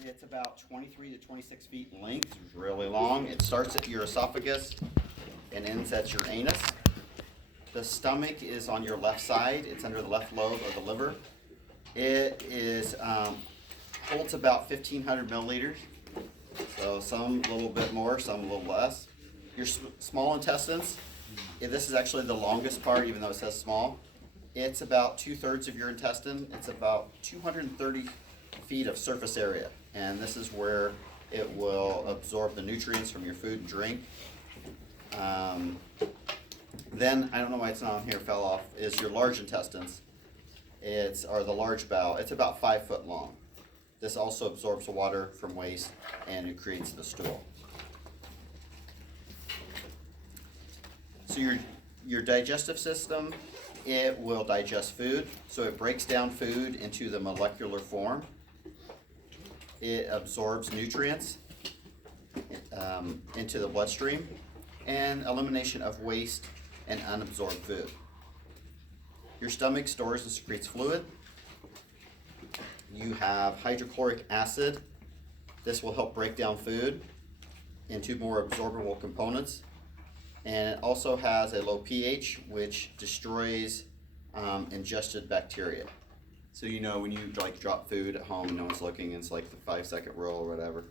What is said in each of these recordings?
It's about 23 to 26 feet in length. It's really long. It starts at your esophagus and ends at your anus. The stomach is on your left side. It's under the left lobe of the liver. It is holds about 1,500 milliliters. So some a little bit more, some a little less. Your small intestines. This is actually the longest part, even though it says small. It's about 2/3 of your intestine. It's about 230 feet of surface area, and this is where it will absorb the nutrients from your food and drink. Then, I don't know why it's not on here, fell off, is your large intestines. Or the large bowel. It's about 5 foot long. This also absorbs the water from waste, and it creates the stool. So your digestive system, it will digest food, so it breaks down food into the molecular form. It absorbs nutrients into the bloodstream, and elimination of waste and unabsorbed food. Your stomach stores and secretes fluid. You have hydrochloric acid. This will help break down food into more absorbable components. And it also has a low pH, which destroys ingested bacteria. So when you drop food at home and no one's looking, it's like the 5-second rule or whatever.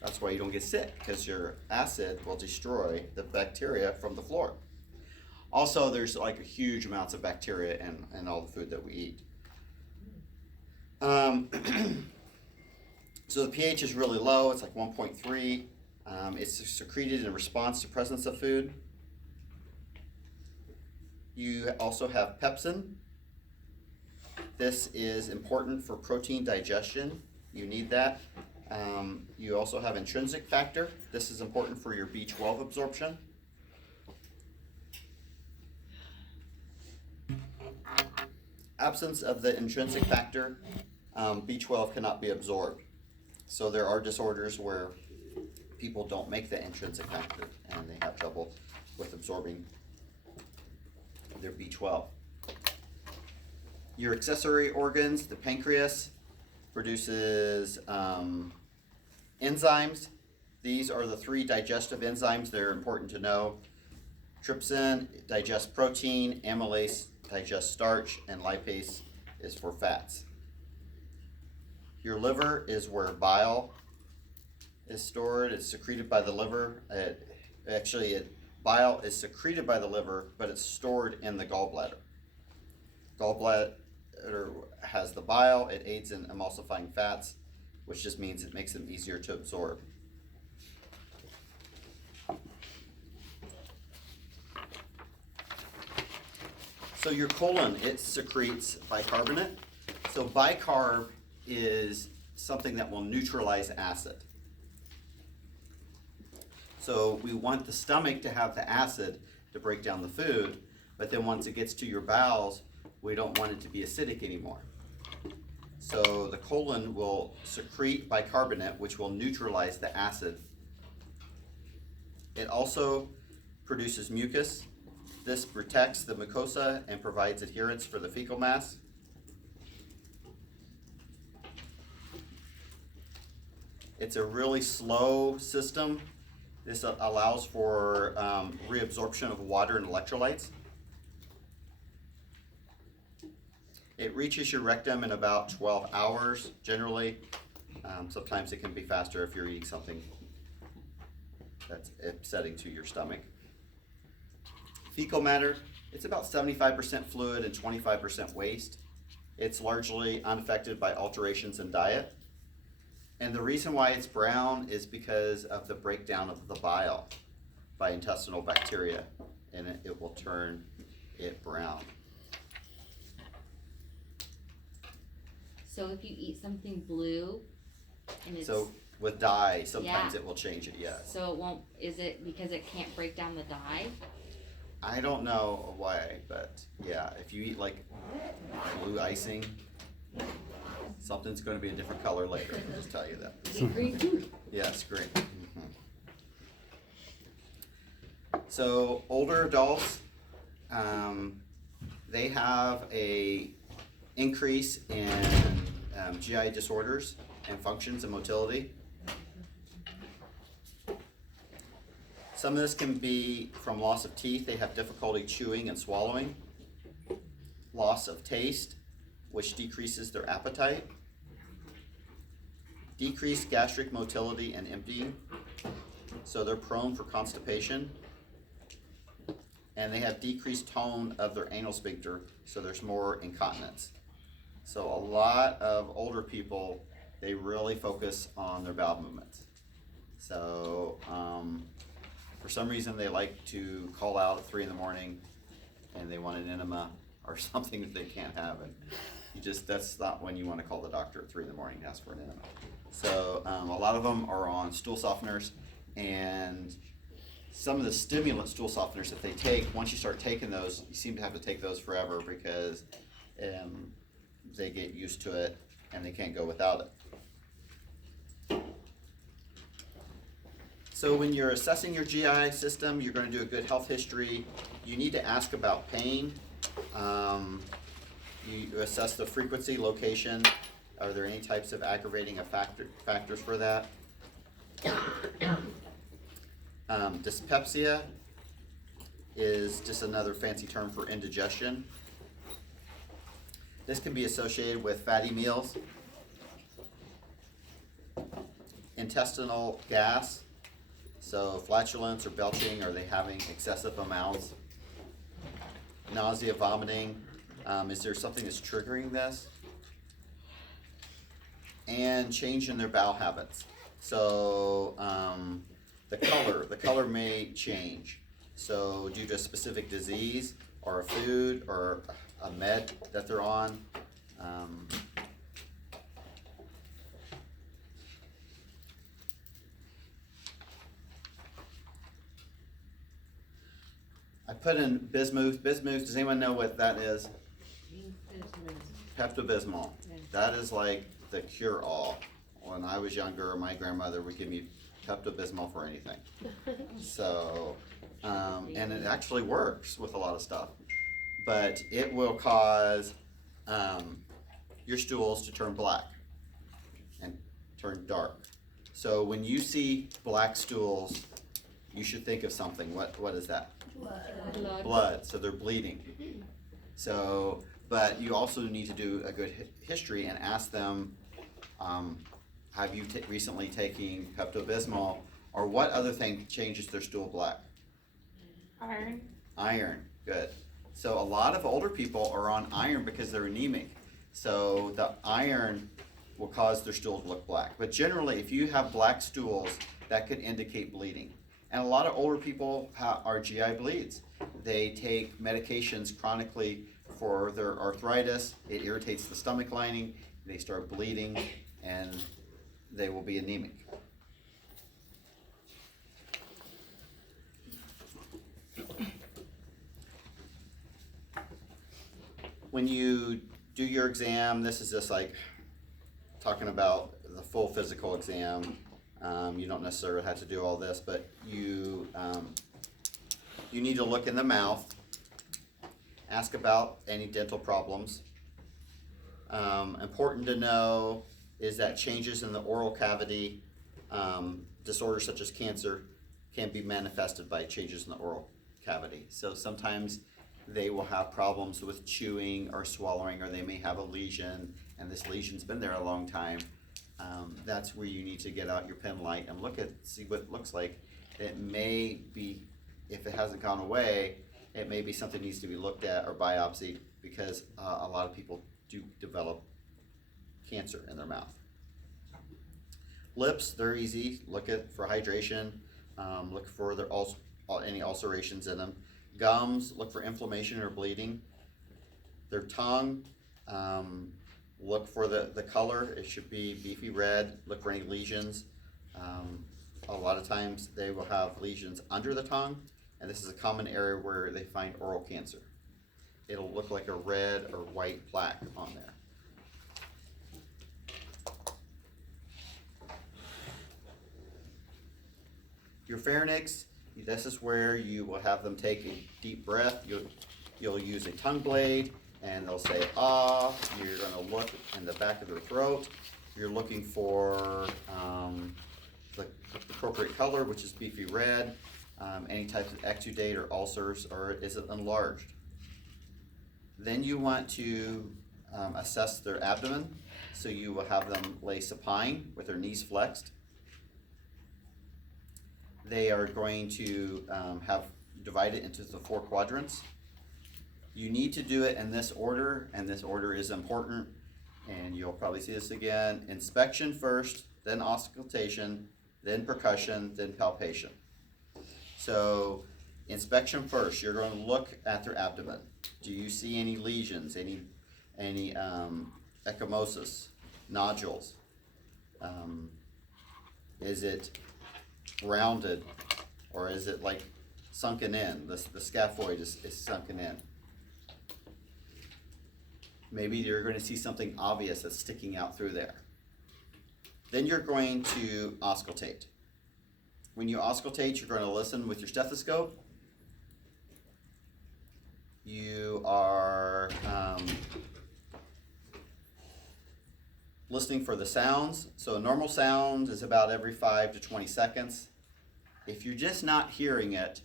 That's why you don't get sick, because your acid will destroy the bacteria from the floor. Also, there's huge amounts of bacteria in all the food that we eat. So the pH is really low. It's like 1.3. It's secreted in response to presence of food. You also have pepsin. This is important for protein digestion. You need that. You also have intrinsic factor. This is important for your B12 absorption. Absence of the intrinsic factor, B12 cannot be absorbed. So there are disorders where people don't make the intrinsic factor and they have trouble with absorbing their B12. Your accessory organs, the pancreas, produces enzymes. These are the 3 digestive enzymes. They're important to know. Trypsin digests protein, amylase digests starch, and lipase is for fats. Your liver is where bile is stored. It's secreted by the liver. Bile is secreted by the liver, but it's stored in the gallbladder. Gallbladder has the bile. It aids in emulsifying fats, which just means it makes them easier to absorb. So your colon, it secretes bicarbonate. So bicarb is something that will neutralize acid. So we want the stomach to have the acid to break down the food, but then once it gets to your bowels, we don't want it to be acidic anymore. So the colon will secrete bicarbonate, which will neutralize the acid. It also produces mucus. This protects the mucosa and provides adherence for the fecal mass. It's a really slow system. This allows for reabsorption of water and electrolytes. It reaches your rectum in about 12 hours, generally. Sometimes it can be faster if you're eating something that's upsetting to your stomach. Fecal matter, it's about 75% fluid and 25% waste. It's largely unaffected by alterations in diet. And the reason why it's brown is because of the breakdown of the bile by intestinal bacteria, and it will turn it brown. So if you eat something blue and it's... So with dye, sometimes it will change it, yes. So it won't, is it because it can't break down the dye? I don't know why, but yeah, if you eat blue icing, something's going to be a different color later. I'll just tell you that. Is it green too? Yes, green. Mm-hmm. So older adults, they have a increase in GI disorders. and functions and motility. Some of this can be from loss of teeth. They have difficulty chewing and swallowing. Loss of taste, which decreases their appetite. Decreased gastric motility and emptying, so they're prone for constipation. And they have decreased tone of their anal sphincter, so there's more incontinence. So a lot of older people, they really focus on their bowel movements. So for some reason they like to call out at 3 in the morning and they want an enema or something that they can't have, and that's not when you want to call the doctor at 3 in the morning and ask for an enema. So a lot of them are on stool softeners, and some of the stimulant stool softeners that they take, once you start taking those, you seem to have to take those forever because they get used to it and they can't go without it. So when you're assessing your GI system, you're going to do a good health history. You need to ask about pain. You assess the frequency, location. Are there any types of aggravating factors for that? Dyspepsia is just another fancy term for indigestion. This can be associated with fatty meals. Intestinal gas, so flatulence or belching, are they having excessive amounts? Nausea, vomiting, is there something that's triggering this? And change in their bowel habits. So the color may change. So due to a specific disease or a food or a med that they're on. I put in Bismuth. Bismuth, does anyone know what that is? Pepto-Bismol. That is like the cure-all. When I was younger, my grandmother would give me Pepto-Bismol for anything. So, and it actually works with a lot of stuff. But it will cause your stools to turn black and turn dark. So when you see black stools, you should think of something. What is that? Blood. So they're bleeding. So, but you also need to do a good history and ask them, have you recently taken Pepto-Bismol, or what other thing changes their stool black? Iron. Iron, good. So a lot of older people are on iron because they're anemic. So the iron will cause their stool to look black. But generally, if you have black stools, that could indicate bleeding. And a lot of older people are GI bleeds. They take medications chronically for their arthritis. It irritates the stomach lining. They start bleeding, and they will be anemic. When you do your exam, this is just like talking about the full physical exam. You don't necessarily have to do all this, but you need to look in the mouth, ask about any dental problems. Important to know is that changes in the oral cavity, disorders such as cancer, can be manifested by changes in the oral cavity. So sometimes they will have problems with chewing or swallowing, or they may have a lesion, and this lesion's been there a long time. That's where you need to get out your pen light and see what it looks like. It may be, if it hasn't gone away, it may be something that needs to be looked at or biopsied, because a lot of people do develop cancer in their mouth. Lips, they're easy. Look for hydration. Look for any ulcerations in them. Gums, look for inflammation or bleeding. Their tongue, look for the color. It should be beefy red. Look for any lesions. A lot of times they will have lesions under the tongue, and this is a common area where they find oral cancer. It'll look like a red or white plaque on there. Your pharynx, this is where you will have them take a deep breath. You'll use a tongue blade, and they'll say, ah. You're going to look in the back of their throat, You're looking for the appropriate color, which is beefy red, any types of exudate or ulcers, or is it enlarged? Then you want to assess their abdomen, so you will have them lay supine with their knees flexed. They are going to have divide it into the 4 quadrants. You need to do it in this order, and this order is important, and you'll probably see this again. Inspection first, then auscultation, then percussion, then palpation. So inspection first, you're going to look at their abdomen. Do you see any lesions, any ecchymosis, nodules? Is it rounded, or is it like sunken in? The scaphoid is sunken in. Maybe you're going to see something obvious that's sticking out through there. Then you're going to auscultate. When you auscultate, you're going to listen with your stethoscope. You are listening for the sounds. So a normal sound is about every 5 to 20 seconds. If you're just not hearing it,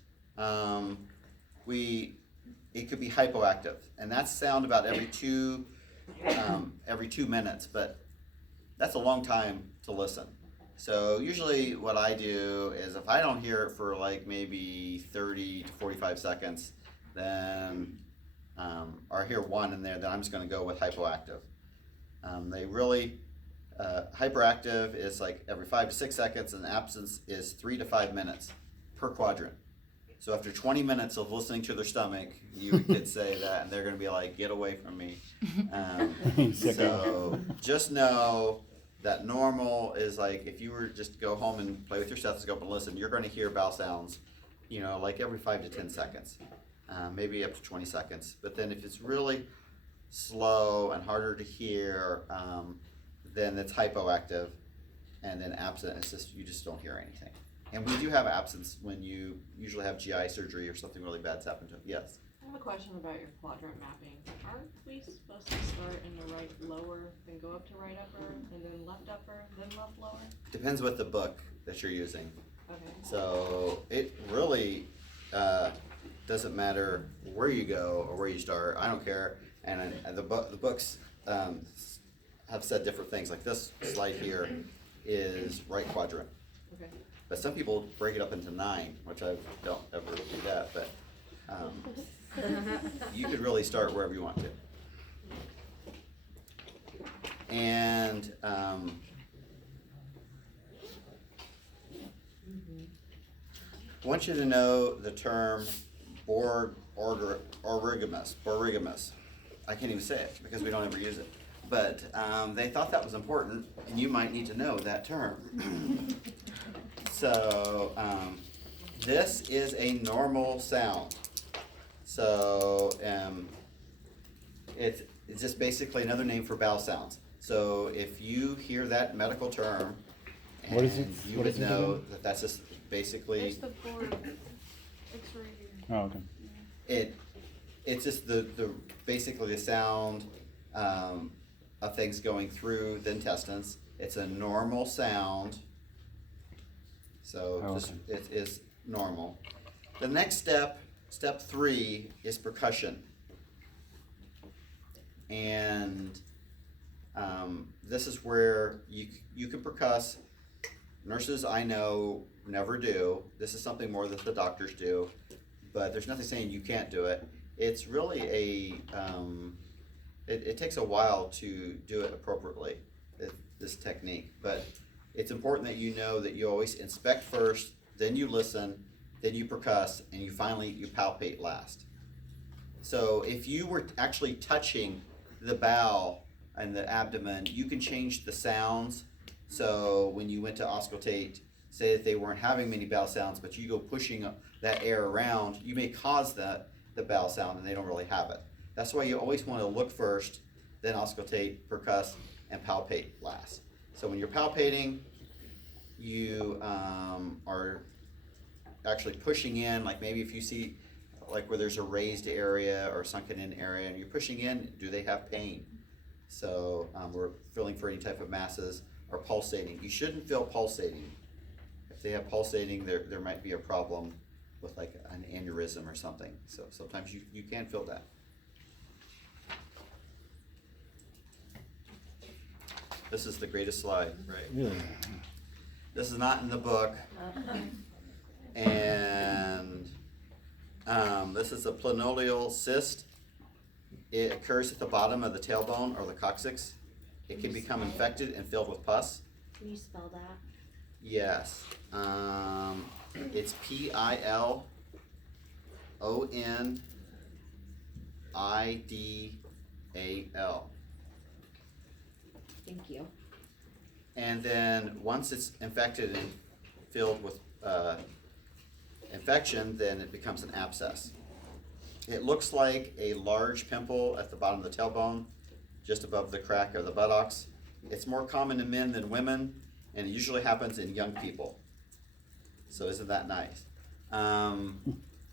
it could be hypoactive, and that's sound about every 2 minutes, but that's a long time to listen. So usually what I do is, if I don't hear it for like maybe 30 to 45 seconds, then or I hear one in there, then I'm just going to go with hypoactive. They really hyperactive is like every 5 to 6 seconds, and absence is 3 to 5 minutes per quadrant. So after 20 minutes of listening to their stomach, you could say that, and they're going to be like, "Get away from me." So just know that normal is like, if you were just to go home and play with your stethoscope and listen, you're going to hear bowel sounds, like every 5 to 10 seconds, maybe up to 20 seconds. But then if it's really slow and harder to hear, then it's hypoactive, and then absent, it's just, you just don't hear anything. And we do have absence when you usually have GI surgery or something really bad's happened to them. Yes? I have a question about your quadrant mapping. Aren't we supposed to start in the right lower, then go up to right upper, and then left upper, then left lower? Depends what the book that you're using. Okay. So it really doesn't matter where you go or where you start. I don't care. And the books have said different things. Like this slide here is right quadrant. Okay. But some people break it up into 9, which I don't ever do that. But you could really start wherever you want to. And I want you to know the term Borborygmus. I can't even say it because we don't ever use it. But they thought that was important, and you might need to know that term. So this is a normal sound. So it's just basically another name for bowel sounds. So if you hear that medical term, and What is it? you What would is it know again? that that's just basically It's the board. It's right here. Oh, okay. it's just the basically the sound of things going through the intestines. It's a normal sound. So Oh, just okay. it is normal. The next step 3, is percussion. And this is where you can percuss. Nurses I know never do. This is something more that the doctors do, but there's nothing saying you can't do it. It's really it takes a while to do it appropriately, this technique, but it's important that you know that you always inspect first, then you listen, then you percuss, and you palpate last. So if you were actually touching the bowel and the abdomen, you can change the sounds. So when you went to auscultate, say that they weren't having many bowel sounds, but you go pushing that air around, you may cause the bowel sound, and they don't really have it. That's why you always want to look first, then auscultate, percuss, and palpate last. So when you're palpating, you are actually pushing in, like maybe if you see like where there's a raised area or sunken in area and you're pushing in, do they have pain? So we're feeling for any type of masses or pulsating. You shouldn't feel pulsating. If they have pulsating, there might be a problem with like an aneurysm or something. So sometimes you can feel that. This is the greatest slide, right? Really? This is not in the book. And this is a planoleal cyst. It occurs at the bottom of the tailbone or the coccyx. It can become infected and filled with pus. Can you spell that? Yes. It's PILONIDAL. Thank you. And then once it's infected and filled with infection, then it becomes an abscess. It looks like a large pimple at the bottom of the tailbone, just above the crack of the buttocks. It's more common in men than women, and it usually happens in young people. So isn't that nice? The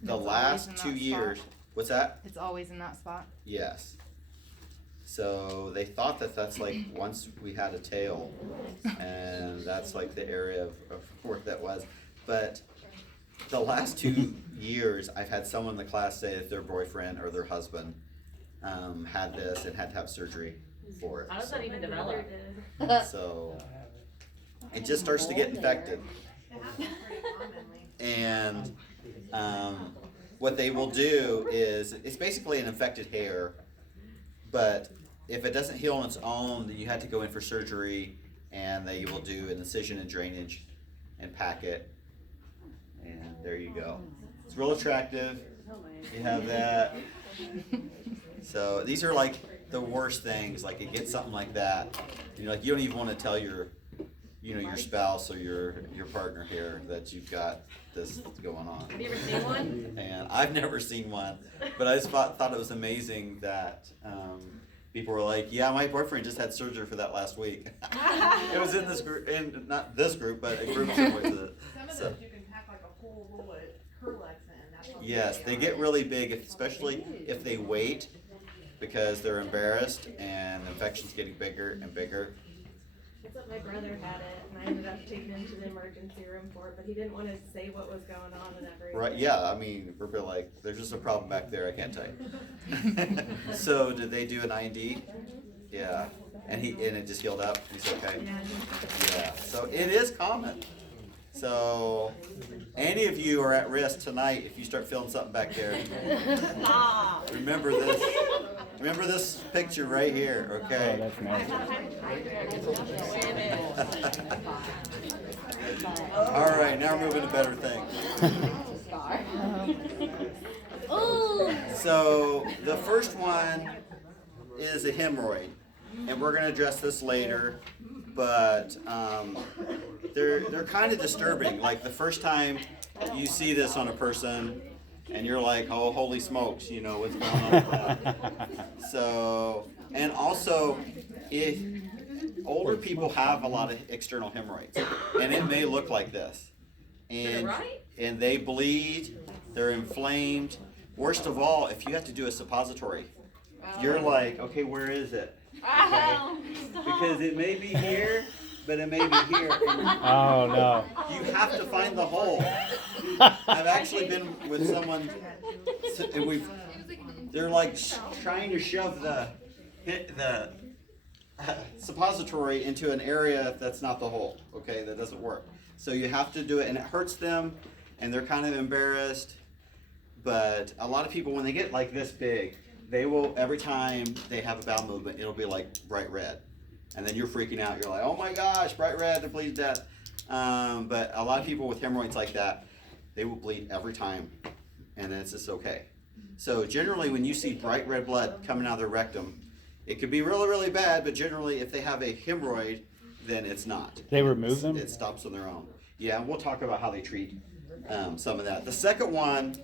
always last in 2 that years, spot? what's that? It's always in that spot. Yes. So they thought that that's like once we had a tail, and that's like the area of where that was. But the last 2 years, I've had someone in the class say that their boyfriend or their husband had this and had to have surgery for it. How does that even develop? So it just starts to get infected. And what they will do is, it's basically an infected hair, but if it doesn't heal on its own, then you have to go in for surgery, and they will do an incision and drainage and pack it. And there you go. It's real attractive. You have that. So these are like the worst things. Like you get something like that, you know, like you don't even want to tell your, you know, your spouse or your partner here that you've got this going on. Have you ever seen one? And I've never seen one, but I just thought it was amazing that people were like, "Yeah, my boyfriend just had surgery for that last week." It was in this group, in not this group, but a group similar to this. Some of So, those you can pack like a whole roll of Curlex in. That's how big yes, they are. get really big, especially if they wait, because they're embarrassed and the infection's getting bigger and bigger. That's what my brother had it, and I ended up taking him to the emergency room for it, but he didn't want to say what was going on and everything. Right? Yeah. I mean, we're like, there's just a problem back there. I can't tell you. So, did they do an IND? Yeah. And it just healed up. He's okay. Yeah. So it is common. So, any of you are at risk tonight if you start feeling something back there. Stop. Remember this. Remember this picture right here. Oh, Okay. that's nasty. All right. Now we're moving to better things. Oh. So the first one is a hemorrhoid, and we're going to address this later. But they're kind of disturbing. Like the first time you see this on a person, and you're like, "Oh, holy smokes!" You know what's going on with that. So, and also, if older people have a lot of external hemorrhoids, and it may look like this, and and they bleed, they're inflamed. Worst of all, if you have to do a suppository, you're like, okay, where is it? Okay? Because it may be here, but it may be here. Oh, no. You have to find the hole. I've actually been with someone, and they're like trying to shove the suppository into an area that's not the hole. Okay, that doesn't work. So you have to do it, and it hurts them, and they're kind of embarrassed. But a lot of people, when they get like this big, they will, every time they have a bowel movement, it'll be like bright red. And then you're freaking out. You're like, oh my gosh, bright red, they're bleeding to death. But a lot of people with hemorrhoids like that, they will bleed every time. And it's just okay. So generally, when you see bright red blood coming out of their rectum, it could be really, really bad. But generally, if they have a hemorrhoid, then it's not. They remove them? It stops on their own. Yeah, and we'll talk about how they treat some of that. The second one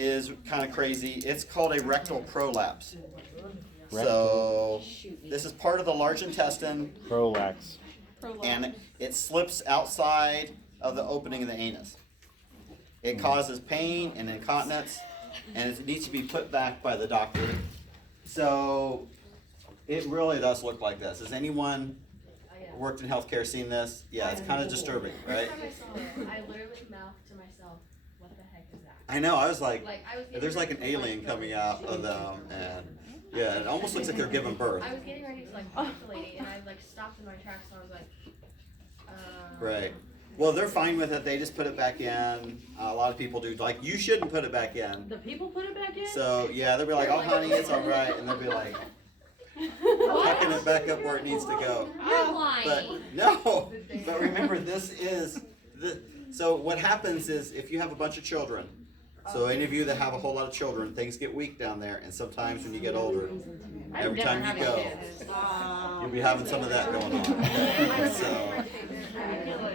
is kind of crazy. It's called a rectal prolapse. So this is part of the large intestine, Prolax. and it slips outside of the opening of the anus. It causes pain and incontinence, and it needs to be put back by the doctor. So It really does look like this. Has anyone worked in healthcare seen this? Yeah, it's kind of disturbing, right? Every time I saw it, I literally mouthed to myself, "What the heck is that?" I know, I was like, I was getting there's like ready an to, alien coming out of them, and yeah, it almost looks like they're giving birth. I was getting ready to like punch the lady, and I like stopped in my tracks, and I was like, Right. Well, they're fine with it. They just put it back in. A lot of people do. Like, you shouldn't put it back in. The people put it back in? So yeah, they'll be like, "Oh, honey, it's all right," and they'll be like, tucking it back up where it needs to go. You're But lying. no. But remember, so what happens is if you have a bunch of children. So any of you that have a whole lot of children, things get weak down there, and sometimes when you get older, every time you go, you'll be having some of that going on. So,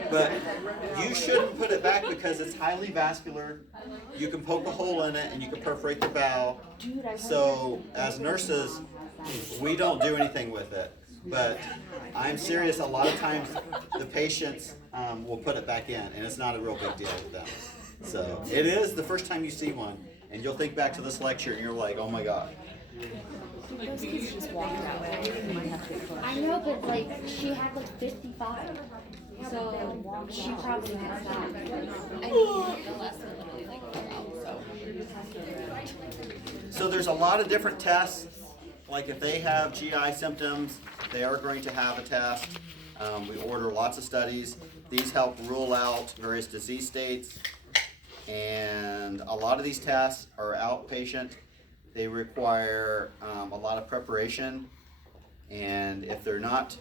but you shouldn't put it back because it's highly vascular. You can poke a hole in it and you can perforate the bowel. So as nurses, we don't do anything with it. But I'm serious, a lot of times the patients will put it back in, and it's not a real big deal with them. So it is the first time you see one, and you'll think back to this lecture and you're like, "Oh my God." I know, but like, she had like 55. So she probably has that. So there's a lot of different tests. Like if they have GI symptoms, they are going to have a test. We order lots of studies. These help rule out various disease states. And a lot of these tests are outpatient. They require a lot of preparation. And if they're not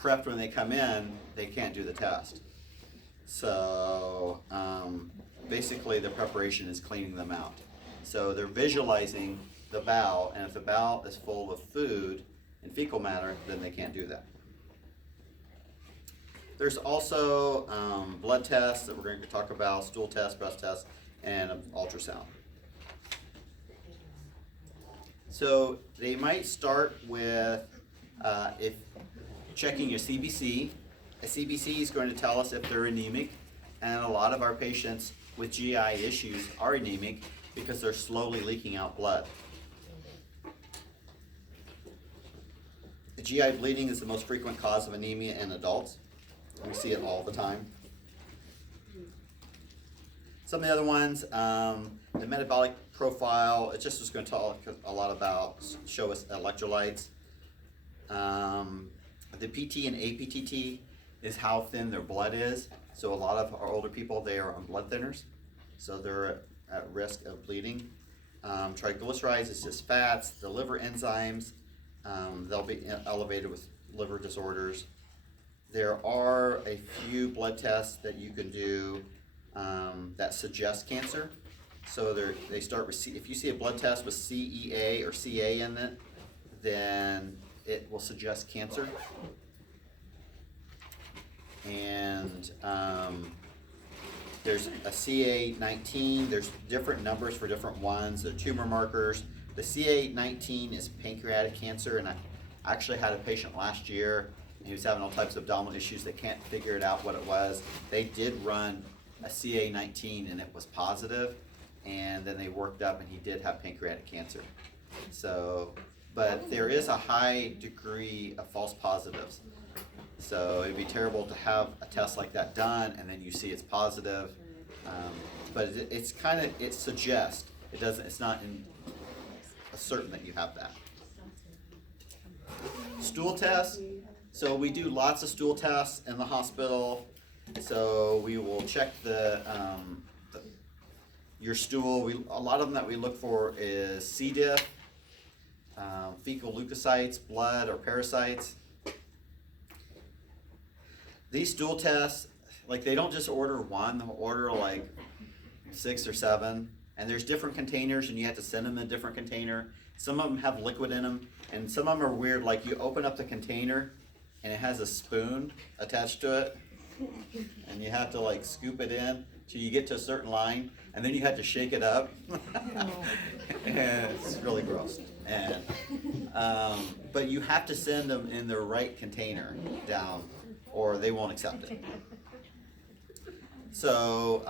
prepped when they come in, they can't do the test. So basically the preparation is cleaning them out. So they're visualizing the bowel, and if the bowel is full of food and fecal matter, then they can't do that. There's also blood tests that we're going to talk about, stool tests, breast tests, and ultrasound. So they might start with if checking your CBC. A CBC is going to tell us if they're anemic, and a lot of our patients with GI issues are anemic because they're slowly leaking out blood. GI bleeding is the most frequent cause of anemia in adults. We see it all the time. Some of the other ones, the metabolic profile, it just was going to talk a lot about, show us electrolytes. The PT and APTT is how thin their blood is. So a lot of our older people, they are on blood thinners. So they're at risk of bleeding. Triglycerides is just fats. The liver enzymes, they'll be elevated with liver disorders. There are a few blood tests that you can do that suggest cancer. So they start with if you see a blood test with CEA or CA in it, then it will suggest cancer. And there's a CA19. There's different numbers for different ones. They're tumor markers. The CA19 is pancreatic cancer, and I actually had a patient last year. He was having all types of abdominal issues. They can't figure it out what it was. They did run a CA19 and it was positive, and then they worked up and he did have pancreatic cancer. So, but there is a high degree of false positives. So it'd be terrible to have a test like that done and then you see it's positive. But it's kind of, it suggests, it's not certain that you have that. Stool tests. So we do lots of stool tests in the hospital. So we will check your stool. A lot of them that we look for is C. diff, fecal leukocytes, blood or parasites. These stool tests, like they don't just order one, they'll order like 6 or 7. And there's different containers and you have to send them in a different container. Some of them have liquid in them, and some of them are weird, like you open up the container and it has a spoon attached to it, and you have to like scoop it in till you get to a certain line, and then you have to shake it up. And it's really gross. And but you have to send them in the right container down, or they won't accept it. So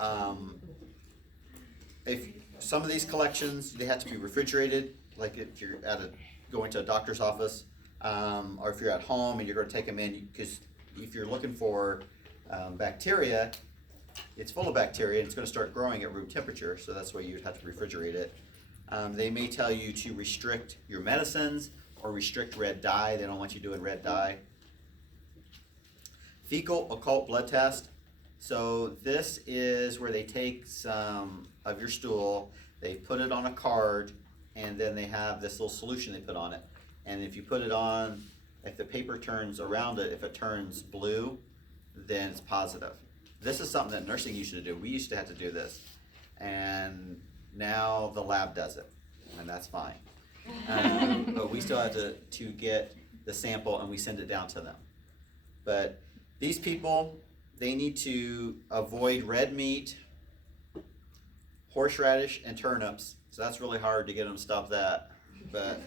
if some of these collections, they have to be refrigerated, like if you're at a going to a doctor's office, or if you're at home and you're gonna take them in, because if you're looking for bacteria, it's full of bacteria and it's gonna start growing at room temperature, so that's why you'd have to refrigerate it. They may tell you to restrict your medicines or restrict red dye. They don't want you doing red dye. Fecal occult blood test. So this is where they take some of your stool, they put it on a card, and then they have this little solution they put on it. And if you put it on, if the paper turns around it, if it turns blue, then it's positive. This is something that nursing used to do. We used to have to do this. And now the lab does it, and that's fine. But we still have to get the sample and we send it down to them. But these people, they need to avoid red meat, horseradish, and turnips. So that's really hard to get them to stop that. But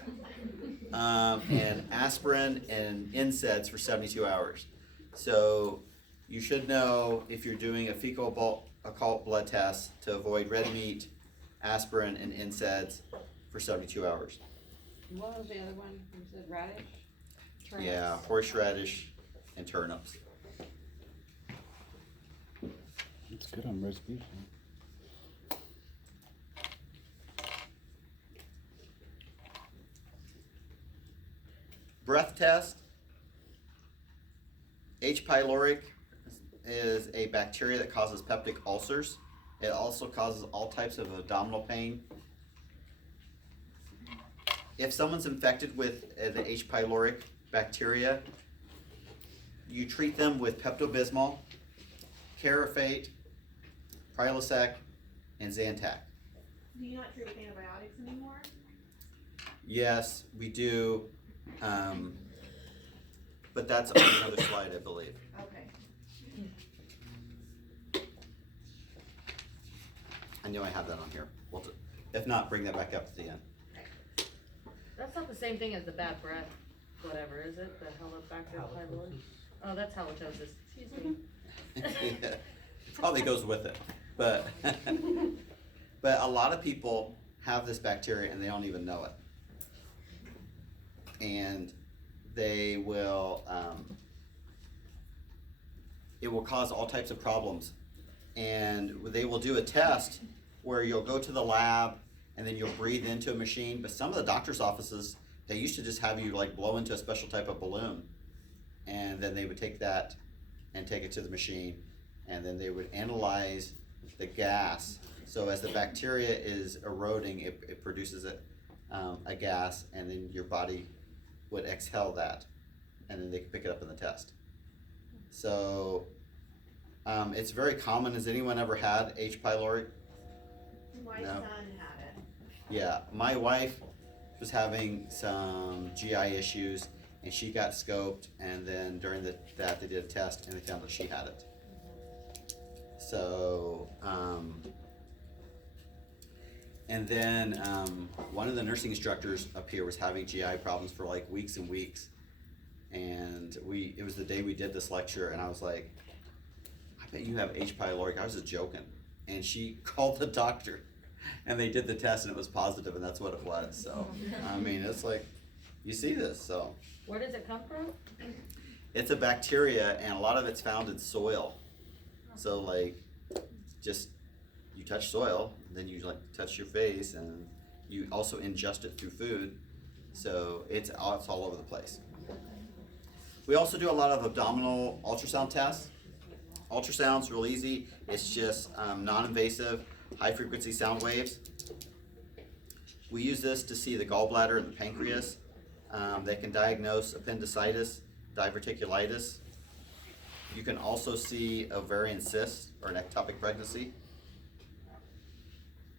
and aspirin and NSAIDs for 72 hours. So you should know if you're doing a fecal occult blood test to avoid red meat, aspirin, and NSAIDs for 72 hours. What was the other one? You said radish? Turnips. Yeah, horseradish and turnips. It's good on roast beef. Breath test. H. pylori is a bacteria that causes peptic ulcers. It also causes all types of abdominal pain. If someone's infected with the H. pylori bacteria, you treat them with Pepto-Bismol, Carafate, Prilosec, and Zantac. Do you not treat with antibiotics anymore? Yes, we do, but that's on another slide, I believe. Okay. I know I have that on here. If not, bring that back up at the end. That's not the same thing as the bad breath, whatever, is it? The Helicobacter pylori? Oh, that's halitosis, excuse me. It probably goes with it, but but a lot of people have this bacteria and they don't even know it, and they will it will cause all types of problems, and they will do a test where you'll go to the lab and then you'll breathe into a machine. But some of the doctor's offices, they used to just have you like blow into a special type of balloon, and then they would take that and take it to the machine, and then they would analyze the gas. So as the bacteria is eroding, it produces a gas, and then your body would exhale that, and then they could pick it up in the test. So it's very common. Has anyone ever had H. pylori? My No. son had it. Yeah, my wife was having some GI issues, and she got scoped, and then during that they did a test and they found that she had it. So, and then one of the nursing instructors up here was having GI problems for like weeks and weeks, and it was the day we did this lecture, and I was like, I bet you have H. pylori. I was just joking, and she called the doctor, and they did the test, and it was positive, and that's what it was. So, I mean, it's like, you see this, so. Where does it come from? It's a bacteria, and a lot of it's found in soil. So like, just, you touch soil, then you like touch your face, and you also ingest it through food. So it's all over the place. We also do a lot of abdominal ultrasound tests. Ultrasound's real easy. It's just non-invasive, high-frequency sound waves. We use this to see the gallbladder and the pancreas. They can diagnose appendicitis, diverticulitis. You can also see ovarian cysts or an ectopic pregnancy.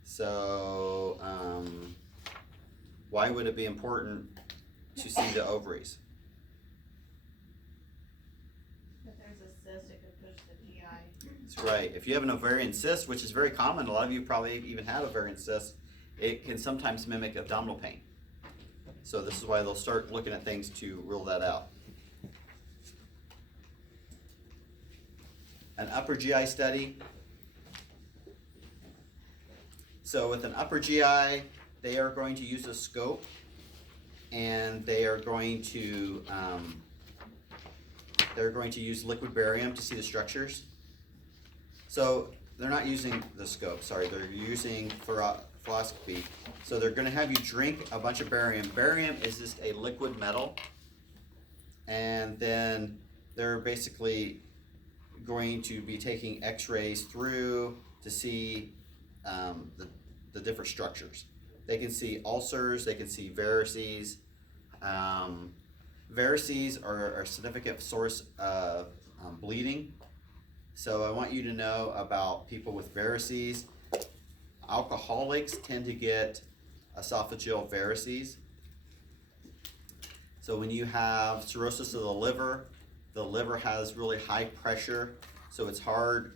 So, why would it be important to see the ovaries? If there's a cyst, it could push the GI. That's right. If you have an ovarian cyst, which is very common, a lot of you probably even had ovarian cysts, it can sometimes mimic abdominal pain. So this is why they'll start looking at things to rule that out. An upper GI study. So with an upper GI, they are going to use a scope and they are going to use liquid barium to see the structures. So they're not using the scope, sorry, they're using fluoroscopy. So they're gonna have you drink a bunch of barium. Barium is just a liquid metal. And then they're basically going to be taking x-rays through to see the different structures. They can see ulcers, they can see varices. Varices are a significant source of bleeding. So I want you to know about people with varices. Alcoholics tend to get esophageal varices. So when you have cirrhosis of the liver has really high pressure, so it's hard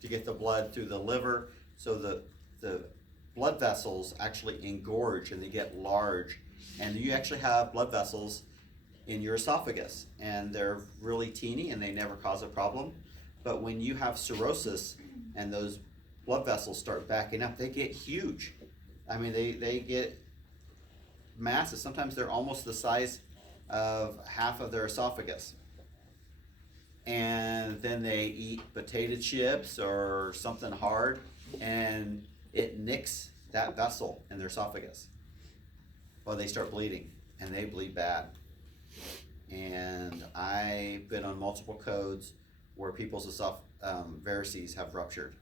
to get the blood through the liver. So the blood vessels actually engorge and they get large. And you actually have blood vessels in your esophagus, and they're really teeny and they never cause a problem. But when you have cirrhosis and those blood vessels start backing up, they get huge. I mean, they get massive. Sometimes they're almost the size of half of their esophagus. And then they eat potato chips or something hard, and it nicks that vessel in their esophagus. Well, they start bleeding, and they bleed bad. And I've been on multiple codes where people's varices have ruptured.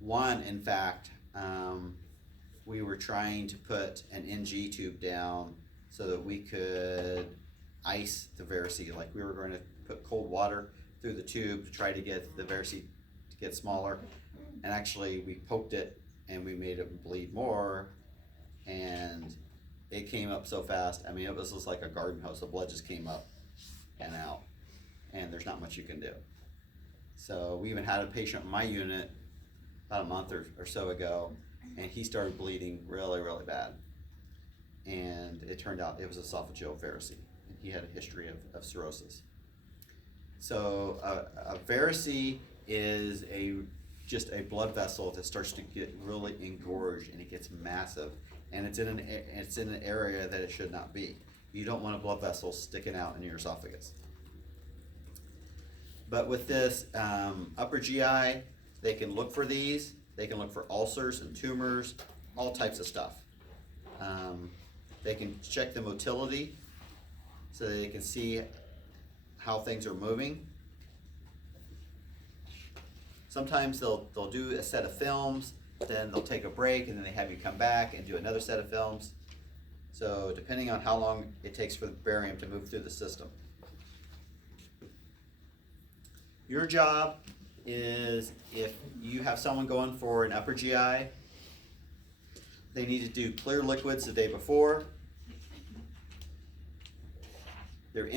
One, in fact, we were trying to put an NG tube down so that we could ice the varice. Like, we were going to put cold water through the tube to try to get the varice to get smaller. And actually, we poked it and we made it bleed more, and it came up so fast. I mean, it was just like a garden hose. The blood just came up and out, and there's not much you can do. So we even had a patient in my unit about a month or so ago, and he started bleeding really, really bad. And it turned out it was esophageal varice, and he had a history of cirrhosis. So a varice is just a blood vessel that starts to get really engorged, and it gets massive, and it's in an area that it should not be. You don't want a blood vessel sticking out in your esophagus. But with this upper GI, they can look for these. They can look for ulcers and tumors, all types of stuff. They can check the motility so that they can see how things are moving. Sometimes they'll do a set of films, then they'll take a break, and then they have you come back and do another set of films. So depending on how long it takes for the barium to move through the system. Your job is, if you have someone going for an upper GI, they need to do clear liquids the day before. They're